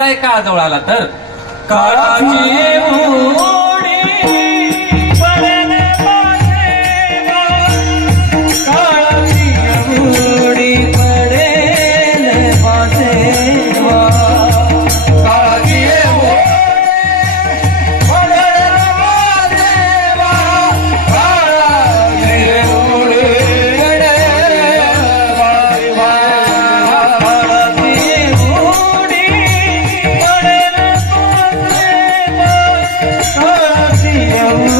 काय आला तर? काळाची Oh.